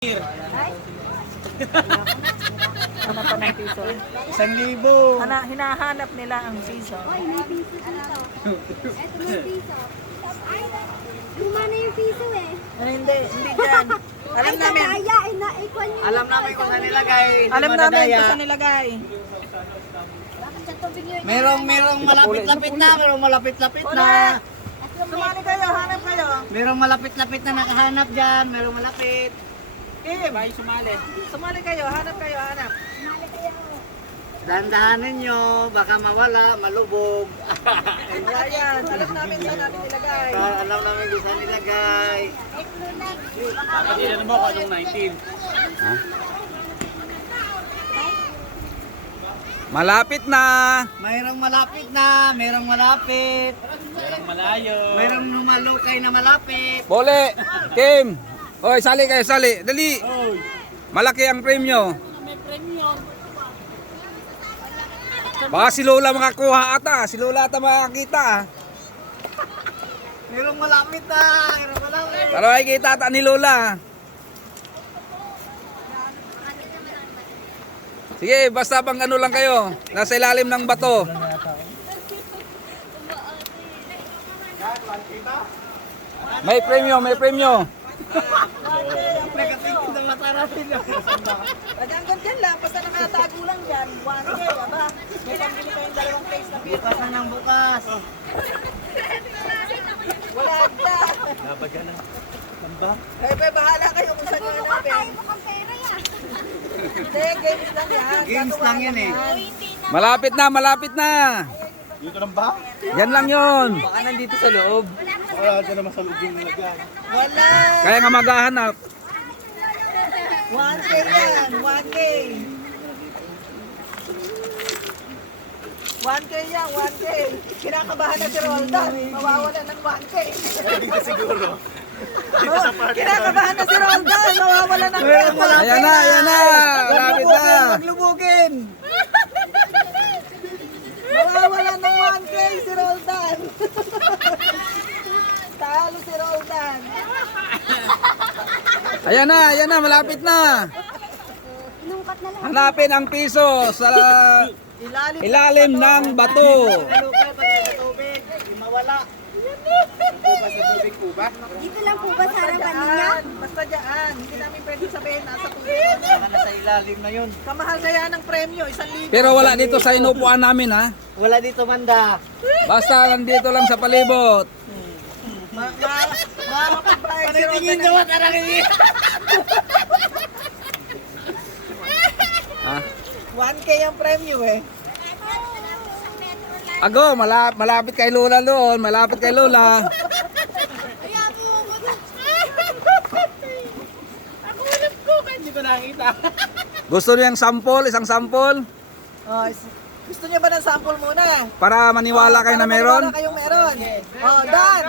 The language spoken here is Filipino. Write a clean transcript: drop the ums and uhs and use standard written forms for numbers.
Hanap pa ng piso. 1,000. Hinahanap nila ang piso. Oy, may piso dito. Eto may piso. Ay, luma na yung piso eh. Hindi dyan. Alam namin. Alam namin kung saan nilagay. Alam namin kung saan nilagay. Bakit sa tubig yun? Merong malapit-lapit na, merong malapit-lapit na. Sumali kayo, hanap kayo. Merong malapit-lapit na nakahanap dyan, merong malapit. Kim, sumali kayo, hanap kayo, hanap. Dandahanin nyo, baka mawala, malubog. Wala yan, alam namin saan natin nilagay. Alam namin kung saan nilagay. Pagkailan mo anong 19? Malapit na. Mayroong malapit na, mayroong malapit. Merong malayo. Mayroong lumalukay na malapit. Bole, Kim. Oy, sali kayo, sali. Dali. Malaki ang premyo. Baka si Lola makakuha ata. Si Lola ata makakita. Mayroong malapit na, mayroong malapit. Para makikita ata ni Lola. Sige, basta pang ano lang kayo. Nasa ilalim ng bato. May premyo, may premyo. Nakatingin na mata natin. Hanggang dyan lang, basta nakatago lang dyan. 1K, aba. May pambili kayong dalawang place na beer. Bukas na ng bukas. Wala dyan. Dapat yan ang tamba. Bahala kayo kung saan nyo hanapin. Tayo mukhang pera yan. Hindi, games lang yan. Games lang yan eh. Malapit na, malapit na. Dito lang ba? Yan lang yun. Baka nandito sa loob. Wala dyan naman sa loob yung nilagay. Wala. Kaya nga maghahanap. 1K yan, 1K. 1K yan, 1K. Kinakabahan na si Roldan. Mawawala ng 1K. Hindi ka siguro. Kinakabahan na si Roldan. Mawawala ng 1K. Ayan na, ayan na. Malapit na. Maglubugin. Mawawala ng 1K si Roldan. Talo si Roldan. Ayan na, malapit na. Inungkat na lang. Hanapin ang piso sa ilalim ng bato. Malukay pag sa tubig, di mawala. Dito lang po ba sa harapan niya? Dyan, basta dyan. Hindi namin pwede sabihin nasa tubig. Baka nasa ilalim na yun. Kamahal kaya ng premyo, 1,000. Pero wala dito sa inupuan namin ha. Wala dito banda. Basta nandito lang sa palibot. Makakapagbayad si Panatingin Roldan. na mata namin. Ha? 1K ang premyo eh. Ago, malapit kay Lola doon. Malapit kay Lola. Hindi ko nakita. Gusto niyo yung sample? Isang sample? Oh, gusto niyo ba ng sample muna? Para maniwala kayo na meron? Para maniwala kayong meron. Oh, done.